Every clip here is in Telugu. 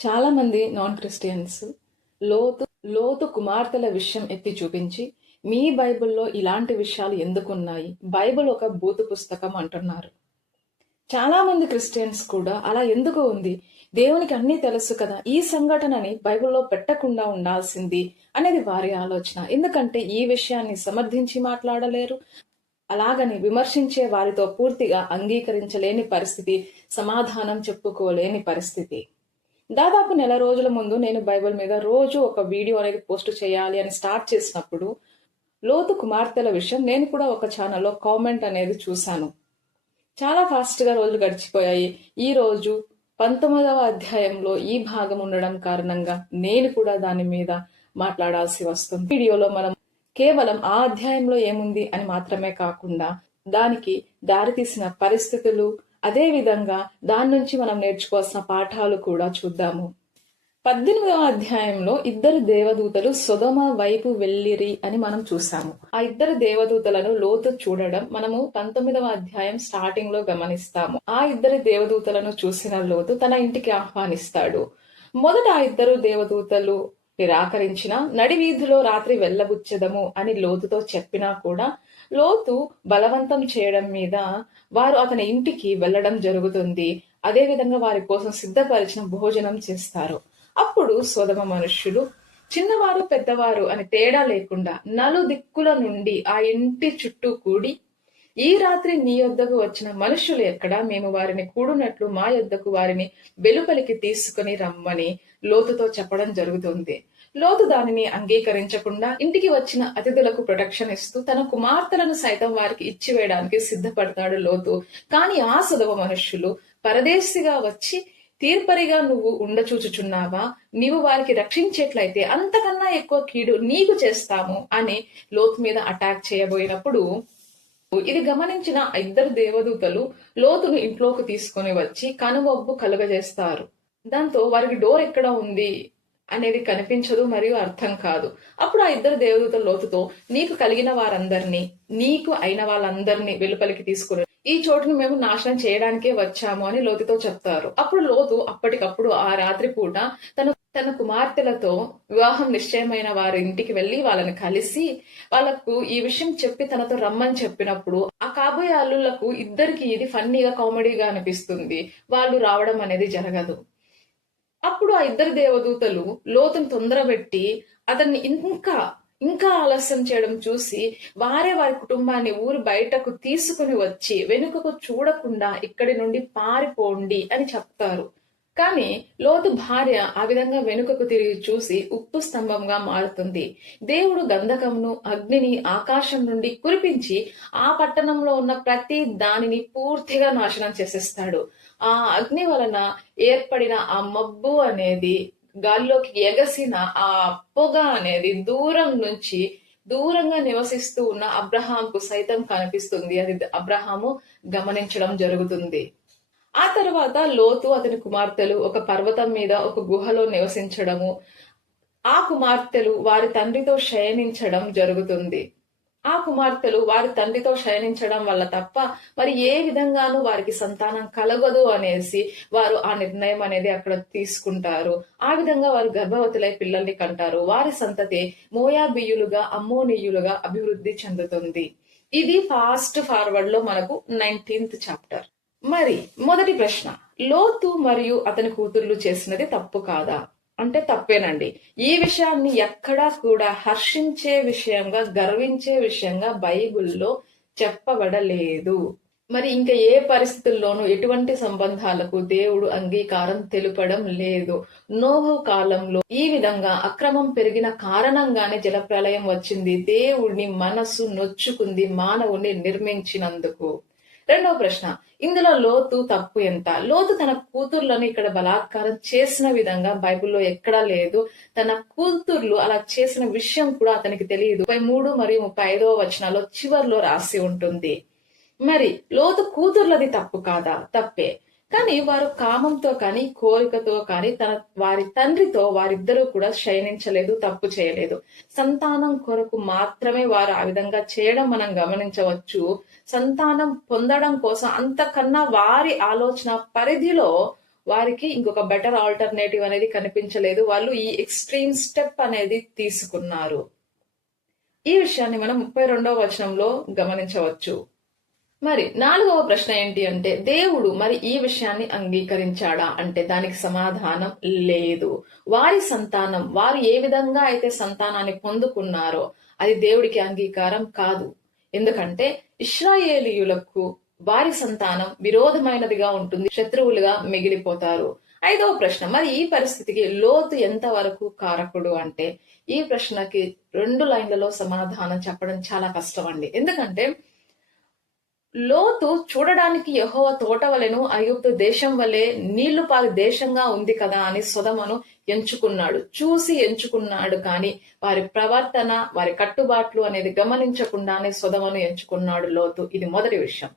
చాలా మంది నాన్ క్రిస్టియన్స్ లోతు లోతు కుమార్తెల విషయం ఎత్తి చూపించి మీ బైబిల్లో ఇలాంటి విషయాలు ఎందుకున్నాయి, బైబిల్ ఒక బూతు పుస్తకం అంటున్నారు. చాలా మంది క్రిస్టియన్స్ కూడా అలా ఎందుకు ఉంది, దేవునికి అన్నీ తెలుసు కదా, ఈ సంఘటనని బైబిల్లో పెట్టకుండా ఉండాల్సింది అనేది వారి ఆలోచన. ఎందుకంటే ఈ విషయాన్ని సమర్థించి మాట్లాడలేరు, అలాగని విమర్శించే వారితో పూర్తిగా అంగీకరించలేని పరిస్థితి, సమాధానం చెప్పుకోలేని పరిస్థితి. దాదాపు నెల రోజుల ముందు నేను బైబిల్ మీద రోజు ఒక వీడియో అనేది పోస్ట్ చేయాలి అని స్టార్ట్ చేసినప్పుడు లోతు కుమార్తెల విషయం నేను కూడా ఒక ఛానల్లో కామెంట్ అనేది చూశాను. చాలా ఫాస్ట్ గా రోజులు గడిచిపోయాయి. ఈ రోజు 19వ అధ్యాయంలో ఈ భాగం ఉండడం కారణంగా నేను కూడా దాని మీద మాట్లాడాల్సి వస్తుంది. వీడియోలో మనం కేవలం ఆ అధ్యాయంలో ఏముంది అని మాత్రమే కాకుండా దానికి దారితీసిన పరిస్థితులు, అదే విధంగా దాని నుంచి మనం నేర్చుకోవాల్సిన పాఠాలు కూడా చూద్దాము. 18వ అధ్యాయంలో ఇద్దరు దేవదూతలు సొదొమ వైపు వెళ్ళిరి అని మనం చూసాము. ఆ ఇద్దరు దేవదూతలను లోతు చూడడం మనము 19వ అధ్యాయం స్టార్టింగ్ లో గమనిస్తాము. ఆ ఇద్దరు దేవదూతలను చూసిన లోతు తన ఇంటికి ఆహ్వానిస్తాడు. మొదట ఆ ఇద్దరు దేవదూతలు నిరాకరించిన నడివీధిలో రాత్రి వెళ్ళబుచ్చెదము అని లోతుతో చెప్పినా కూడా లోతు బలవంతం చేయడం మీద వారు అతని ఇంటికి వెళ్లడం జరుగుతుంది. అదే విధంగా వారి కోసం సిద్ధపరిచిన భోజనం చేస్తారు. అప్పుడు సొదొమ మనుష్యులు చిన్నవారు పెద్దవారు అని తేడా లేకుండా నలుదిక్కుల నుండి ఆ ఇంటి చుట్టూ కూడి, ఈ రాత్రి నీ యొద్దకు వచ్చిన మనుష్యులు ఎక్కడా, మేము వారిని కూడునట్లు మా యొద్దకు వారిని వెలుపలికి తీసుకుని రమ్మని లోతుతో చెప్పడం జరుగుతుంది. లోతు దానిని అంగీకరించకుండా ఇంటికి వచ్చిన అతిథులకు ప్రొటెక్షన్ ఇస్తూ తన కుమార్తెలను సైతం వారికి ఇచ్చివేయడానికి సిద్ధపడతాడు లోతు. కానీ ఆ సొదొమ మనుష్యులు పరదేశిగా వచ్చి తీర్పరిగా నువ్వు ఉండచూచుచున్నావా, నీవు వారికి రక్షించేట్లయితే అంతకన్నా ఎక్కువ కీడు నీకు చేస్తాము అని లోతు మీద అటాక్ చేయబోయినప్పుడు ఇది గమనించిన ఇద్దరు దేవదూతలు లోతును ఇంట్లోకి తీసుకుని వచ్చి కనుమొబ్బు కలుగజేస్తారు. దాంతో వారికి డోర్ ఎక్కడ ఉంది అనేది కనిపించదు మరియు అర్థం కాదు. అప్పుడు ఆ ఇద్దరు దేవదూతలు లోతుతో, నీకు కలిగిన వారందరినీ, నీకు అయిన వాళ్ళందరినీ వెలుపలికి తీసుకుని ఈ చోటును మేము నాశనం చేయడానికే వచ్చాము అని లోతుతో చెప్తారు. అప్పుడు లోతు అప్పటికప్పుడు ఆ రాత్రి పూట తన కుమార్తెలతో వివాహం నిశ్చయమైన వారి ఇంటికి వెళ్లి వాళ్ళని కలిసి వాళ్లకు ఈ విషయం చెప్పి తనతో రమ్మని చెప్పినప్పుడు ఆ కాబోయే అల్లుళ్లకు ఇద్దరికి ఇది ఫన్నీగా కామెడీగా అనిపిస్తుంది. వాళ్ళు రావడం అనేది జరగదు. అప్పుడు ఆ ఇద్దరు దేవదూతలు లోతును తొందరబెట్టి అతన్ని ఇంకా ఆలస్యం చేయడం చూసి వారి కుటుంబాన్ని ఊరు బయటకు తీసుకుని వచ్చి వెనుకకు చూడకుండా ఇక్కడి నుండి పారిపోండి అని చెప్తారు. కానీ లోతు భార్య ఆ విధంగా వెనుకకు తిరిగి చూసి ఉప్పు స్తంభంగా మారుతుంది. దేవుడు గంధకమును అగ్నిని ఆకాశం నుండి కురిపించి ఆ పట్టణంలో ఉన్న ప్రతి దానిని పూర్తిగా నాశనం చేసేస్తాడు. ఆ అగ్ని వలన ఏర్పడిన ఆ మబ్బు అనేది, గాలిలోకి ఎగసిన ఆ పొగ అనేది దూరంగా నివసిస్తూ ఉన్న అబ్రహాంకు సైతం కనిపిస్తుంది. అది అబ్రహాము గమనించడం జరుగుతుంది. ఆ తర్వాత లోతు అతని కుమార్తెలు ఒక పర్వతం మీద ఒక గుహలో నివసించడము, ఆ కుమార్తెలు వారి తండ్రితో శయనించడం జరుగుతుంది. ఆ కుమార్తెలు వారి తండ్రితో శయనించడం వల్ల తప్ప మరి ఏ విధంగానూ వారికి సంతానం కలగదు అనేసి వారు ఆ నిర్ణయం అనేది అక్కడ తీసుకుంటారు. ఆ విధంగా వారు గర్భవతులై పిల్లల్ని కంటారు. వారి సంతతి మోయాబీయులుగా, అమ్మోనీయులుగా అభివృద్ధి చెందుతుంది. ఇది ఫాస్ట్ ఫార్వర్డ్ లో మనకు 19th చాప్టర్. మరి మొదటి ప్రశ్న, లోతు మరియు అతని కూతుర్లు చేసినది తప్పు కాదా అంటే తప్పేనండి. ఈ విషయాన్ని ఎక్కడా కూడా హర్షించే విషయంగా, గర్వించే విషయంగా బైబిల్లో చెప్పబడలేదు. మరి ఇంకా ఏ పరిస్థితుల్లోనూ ఎటువంటి సంబంధాలకు దేవుడు అంగీకారం తెలుపడం లేదు. నోహు కాలంలో ఈ విధంగా అక్రమం పెరిగిన కారణంగానే జలప్రళయం వచ్చింది. దేవుడిని మనసు నొచ్చుకుంది మానవుణ్ణి నిర్మించినందుకు. రెండవ ప్రశ్న, ఇందులో లోతు తప్పు ఎంత? లోతు తన కూతుర్లను ఇక్కడ బలాత్కారం చేసిన విధంగా బైబిల్లో ఎక్కడా లేదు. తన కూతుర్లు అలా చేసిన విషయం కూడా అతనికి తెలియదు. 33 మరియు 35వ వచనాల్లో చివర్లో రాసి ఉంటుంది. మరి లోతు కూతుర్లది తప్పు కాదా? తప్పే. కానీ వారు కామంతో కానీ కోరికతో కానీ వారి తండ్రితో వారిద్దరూ కూడా శయనించలేదు, తప్పు చేయలేదు. సంతానం కొరకు మాత్రమే వారు ఆ విధంగా చేయడం మనం గమనించవచ్చు. సంతానం పొందడం కోసం అంతకన్నా వారి ఆలోచన పరిధిలో వారికి ఇంకొక బెటర్ ఆల్టర్నేటివ్ అనేది కనిపించలేదు. వాళ్ళు ఈ ఎక్స్ట్రీమ్ స్టెప్ అనేది తీసుకున్నారు. ఈ విషయాన్ని మనం 32వ వచనంలో గమనించవచ్చు. మరి 4వ ప్రశ్న ఏంటి అంటే, దేవుడు మరి ఈ విషయాన్ని అంగీకరించాడా అంటే దానికి సమాధానం లేదు. వారి సంతానం, వారు ఏ విధంగా అయితే సంతానాన్ని పొందుకున్నారో అది దేవుడికి అంగీకారం కాదు. ఎందుకంటే ఇశ్రాయేలీయులకు వారి సంతానం విరోధమైనదిగా ఉంటుంది, శత్రువులుగా మిగిలిపోతారు. 5వ ప్రశ్న, మరి ఈ పరిస్థితికి లోతు ఎంతవరకు కారకుడు అంటే ఈ ప్రశ్నకి 2 లైన్లలో సమాధానం చెప్పడం చాలా కష్టం అండి. ఎందుకంటే లోతు చూడడానికి యెహోవా తోట వలెను ఐగుప్తు దేశం వలె నీళ్లు పాలు దేశంగా ఉంది కదా అని సొదొమను ఎంచుకున్నాడు. చూసి ఎంచుకున్నాడు, కానీ వారి ప్రవర్తన, వారి కట్టుబాట్లు అనేది గమనించకుండానే సొదొమను ఎంచుకున్నాడు లోతు. ఇది మొదటి విషయం.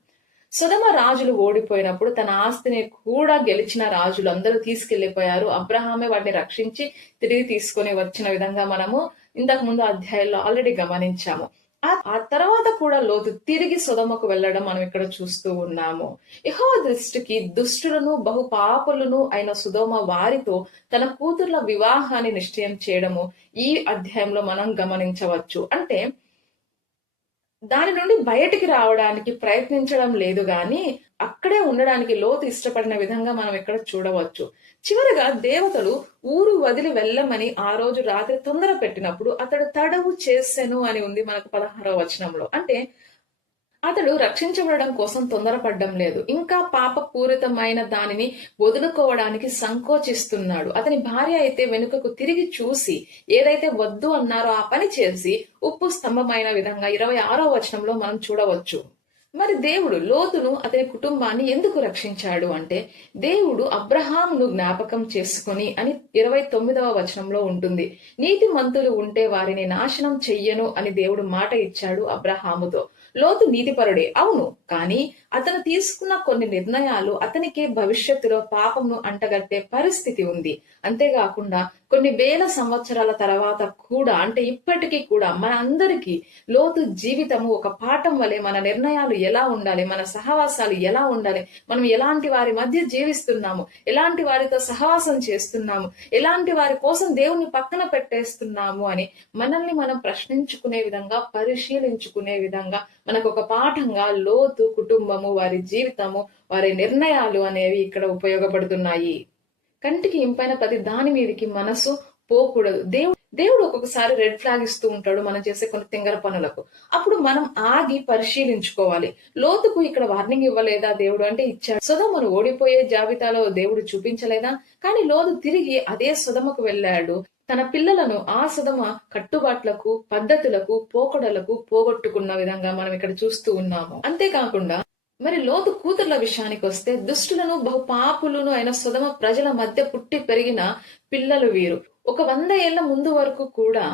సొదొమ రాజులు ఓడిపోయినప్పుడు తన ఆస్తిని కూడా గెలిచిన రాజులు అందరూ తీసుకెళ్లిపోయారు. అబ్రహామే వాటిని రక్షించి తిరిగి తీసుకొని వచ్చిన విధంగా మనము ఇంతకు ముందు అధ్యాయంలో ఆల్రెడీ గమనించాము. ఆ తర్వాత కూడా లోతు తిరిగి సొదొమకు వెళ్లడం మనం ఇక్కడ చూస్తూ ఉన్నాము. యెహోవా దృష్టికి దుష్టులను బహు పాపులను అయిన సొదొమ వారితో తన కూతుర్ల వివాహాన్ని నిశ్చయం చేయడము ఈ అధ్యాయంలో మనం గమనించవచ్చు. అంటే దాని నుండి బయటికి రావడానికి ప్రయత్నించడం లేదు గాని అక్కడే ఉండడానికి లోతు ఇష్టపడిన విధంగా మనం ఇక్కడ చూడవచ్చు. చివరగా దేవతలు ఊరు వదిలి వెళ్ళమని ఆ రోజు రాత్రి తొందర పెట్టినప్పుడు అతడు తడవు చేసెను అని ఉంది మనకు 16వ వచనంలో. అంటే అతడు రక్షించబడడం కోసం తొందరపడ్డం లేదు, ఇంకా పాపపూరితమైన దానిని వదులుకోవడానికి సంకోచిస్తున్నాడు. అతని భార్య అయితే వెనుకకు తిరిగి చూసి ఏదైతే వద్దు అన్నారో ఆ పని చేసి ఉప్పు స్తంభమైన విధంగా 26వ వచనంలో మనం చూడవచ్చు. మరి దేవుడు లోతును అతని కుటుంబాన్ని ఎందుకు రక్షించాడు అంటే దేవుడు అబ్రహామును జ్ఞాపకం చేసుకుని అని 29వ వచనంలో ఉంటుంది. నీతిమంతులు ఉంటే వారిని నాశనం చెయ్యను అని దేవుడు మాట ఇచ్చాడు అబ్రహాముతో. లోతు నీతిపరుడే, అవును, కానీ అతను తీసుకున్న కొన్ని నిర్ణయాలు అతనికే భవిష్యత్తులో పాపమును అంటగట్టే పరిస్థితి ఉంది. అంతేకాకుండా కొన్ని వేల సంవత్సరాల తర్వాత కూడా, అంటే ఇప్పటికీ కూడా మన అందరికీ లోతు జీవితము ఒక పాఠం వలె మన నిర్ణయాలు ఎలా ఉండాలి, మన సహవాసాలు ఎలా ఉండాలి, మనం ఎలాంటి వారి మధ్య జీవిస్తున్నాము, ఎలాంటి వారితో సహవాసం చేస్తున్నాము, ఎలాంటి వారి కోసం దేవుని పక్కన పెట్టేస్తున్నాము అని మనల్ని మనం ప్రశ్నించుకునే విధంగా, పరిశీలించుకునే విధంగా మనకు ఒక పాఠంగా లోతు కుటుంబము, వారి జీవితము, వారి నిర్ణయాలు అనేవి ఇక్కడ ఉపయోగపడుతున్నాయి. కంటికి ఇంపైన ప్రతి దాని మీదకి మనసు పోకూడదు. దేవుడు ఒక్కొక్కసారి రెడ్ ఫ్లాగ్ ఇస్తూ ఉంటాడు మనం చేసే కొన్ని తింగర పనులకు. అప్పుడు మనం ఆగి పరిశీలించుకోవాలి. లోతుకు ఇక్కడ వార్నింగ్ ఇవ్వలేదా దేవుడు అంటే ఇచ్చాడు. సొదొమను ఓడిపోయే జాబితాలో దేవుడు చూపించలేదా? కానీ లోతు తిరిగి అదే సొదొమకు వెళ్ళాడు. తన పిల్లలను ఆ సొదొమ కట్టుబాట్లకు, పద్ధతులకు, పోకడలకు పోగొట్టుకున్న విధంగా మనం ఇక్కడ చూస్తూ ఉన్నాము. అంతేకాకుండా మరి లోతు కూతుర్ల విషయానికి వస్తే దుష్టులను బహు పాపులను అయిన సొదొమ ప్రజల మధ్య పుట్టి పెరిగిన పిల్లలు వీరు. ఒక 100 ఏళ్ల ముందు వరకు కూడా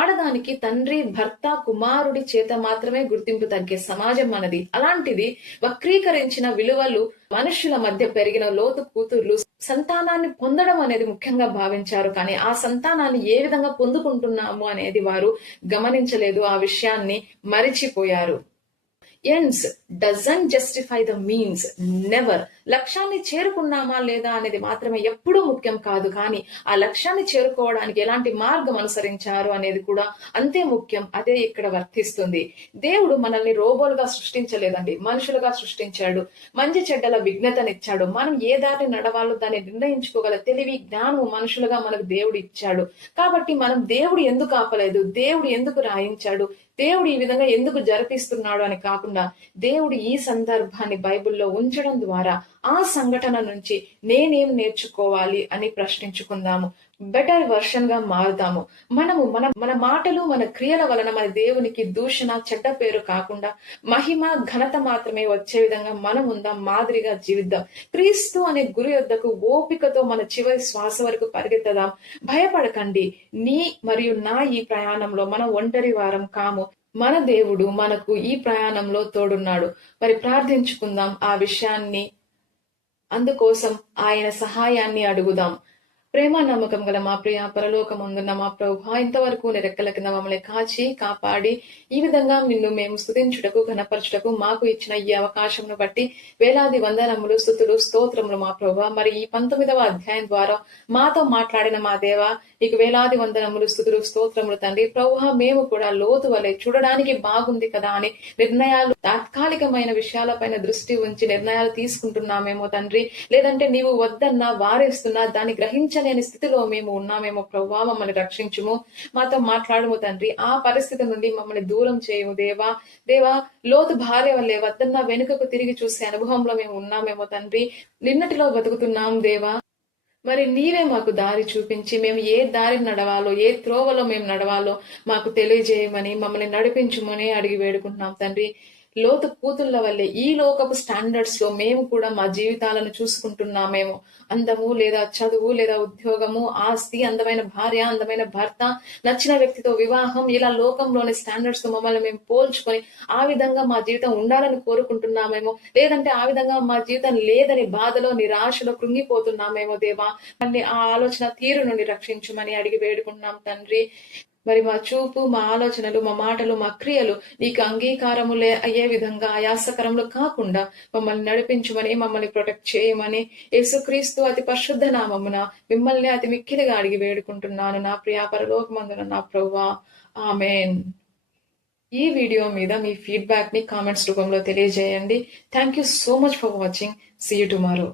ఆడదానికి తండ్రి, భర్త, కుమారుడి చేత మాత్రమే గుర్తింపు తగ్గే సమాజం మనది. అలాంటిది వక్రీకరించిన విలువలు మనుషుల మధ్య పెరిగిన లోతు కూతుర్లు సంతానాన్ని పొందడం అనేది ముఖ్యంగా భావించారు. కానీ ఆ సంతానాన్ని ఏ విధంగా పొందుకుంటున్నాము అనేది వారు గమనించలేదు, ఆ విషయాన్ని మరిచిపోయారు. ends doesn't justify the means, never. లక్ష్యాన్ని చేరుకున్నామా లేదా అనేది మాత్రమే ఎప్పుడూ ముఖ్యం కాదు, కానీ ఆ లక్ష్యాన్ని చేరుకోవడానికి ఎలాంటి మార్గం అనుసరించారు అనేది కూడా అంతే ముఖ్యం. అదే ఇక్కడ వర్తిస్తుంది. దేవుడు మనల్ని రోబోలుగా సృష్టించలేదండి, మనుషులుగా సృష్టించాడు. మంచి చెడ్డల విఘ్నతనిచ్చాడు. మనం ఏ దారిని నడవాలో దాన్ని నిర్ణయించుకోగల తెలివి, జ్ఞానము మనుషులుగా మనకు దేవుడు ఇచ్చాడు. కాబట్టి మనం దేవుడు ఎందుకు ఆపలేదు, దేవుడు ఎందుకు రాయించాడు, దేవుడు ఈ విధంగా ఎందుకు జరిపిస్తున్నాడు అని కాకుండా దేవుడు ఈ సందర్భాన్ని బైబిల్లో ఉంచడం ద్వారా ఆ సంఘటన నుంచి నేనేం నేర్చుకోవాలి అని ప్రశ్నించుకుందాము. బెటర్ వర్షన్ గా మారుతాము. మన మాటలు, మన క్రియల వలన మన దేవునికి దూషణ, చెడ్డ పేరు కాకుండా మహిమ, ఘనత మాత్రమే వచ్చే విధంగా మనం ఉందాం, మాదిరిగా జీవిద్దాం. క్రీస్తు అనే గురి యొద్దకు ఓపికతో మన చివరి శ్వాస వరకు పరిగెత్తదాం. భయపడకండి. నీ మరియు నా ఈ ప్రయాణంలో మనం ఒంటరి వారం కాము. మన దేవుడు మనకు ఈ ప్రయాణంలో తోడున్నాడు. మరి ప్రార్థించుకుందాం ఆ విషయాన్ని, అందుకోసం ఆయన సహాయాన్ని అడుగుదాం. ప్రేమ నమ్మకం గల మా ప్రియ పరలోకమందున్న మా ప్రభువా, ఇంతవరకు నీ రెక్కల కింద మమ్మల్ని కాచి కాపాడి ఈ విధంగా నిన్ను మేము స్తుతించుటకు ఘనపరచుటకు మాకు ఇచ్చిన ఈ అవకాశంను బట్టి వేలాది వందనములు స్తుతులు స్తోత్రములు మా ప్రభువా. మరి ఈ 19వ అధ్యాయం ద్వారా మాతో మాట్లాడిన మా దేవ నీకు వేలాది వందనములు స్తుతులు స్తోత్రములు తండ్రి. ప్రభువా, మేము కూడా లోతు వలె చూడడానికి బాగుంది కదా అని నిర్ణయాలు, తాత్కాలికమైన విషయాలపైన దృష్టి ఉంచి నిర్ణయాలు తీసుకుంటున్నామేమో తండ్రి. లేదంటే నీవు వద్దన్నా వారేస్తున్నా దాన్ని గ్రహించలేని స్థితిలో మేము ఉన్నామేమో ప్రభువా. మమ్మల్ని రక్షించుము, మాతో మాట్లాడము తండ్రి. ఆ పరిస్థితి నుండి మమ్మల్ని దూరం చేయము దేవా. దేవా, లోతు భార్య వల్లే వద్దన్నా వెనుకకు తిరిగి చూసే అనుభవంలో మేము ఉన్నామేమో తండ్రి. నిన్నటిలో బతుకుతున్నాం దేవా. మరి నీవే మాకు దారి చూపించి మేము ఏ దారి నడవాలో, ఏ త్రోవలో మేము నడవాలో మాకు తెలియజేయమని మమ్మల్ని నడిపించుమని అడిగి వేడుకుంటున్నాం తండ్రి. లోతు కూతుళ్ళ వల్లే ఈ లోకపు స్టాండర్డ్స్ లో మేము కూడా మా జీవితాలను చూసుకుంటున్నామేమో. అందము లేదా చదువు లేదా ఉద్యోగము, ఆస్తి, అందమైన భార్య, అందమైన భర్త, నచ్చిన వ్యక్తితో వివాహం, ఇలా లోకంలోని స్టాండర్డ్స్ తో మమ్మల్ని మేము పోల్చుకొని ఆ విధంగా మా జీవితం ఉండాలని కోరుకుంటున్నామేమో. లేదంటే ఆ విధంగా మా జీవితం లేదని బాధలో, నిరాశలో కృంగిపోతున్నామేమో దేవా. మళ్ళీ ఆ ఆలోచన తీరు నుండి రక్షించమని అడిగి వేడుకుంటున్నాం తండ్రి. మరి మా చూపు, మా ఆలోచనలు, మా మాటలు, మా క్రియలు నీకు అంగీకారములే అయ్యే విధంగా ఆయాసకరములు కాకుండా మమ్మల్ని నడిపించమని, మమ్మల్ని ప్రొటెక్ట్ చేయమని యేసుక్రీస్తు అతి పరిశుద్ధ నామమున మిమ్మల్ని అతి మిక్కిలిగా అడిగి వేడుకుంటున్నాను నా ప్రియ పరలోకమందున నా ప్రభువా. ఆమేన్. ఈ వీడియో మీద మీ ఫీడ్బ్యాక్ ని కామెంట్స్ రూపంలో తెలియజేయండి. Thank you so much for watching. See you tomorrow.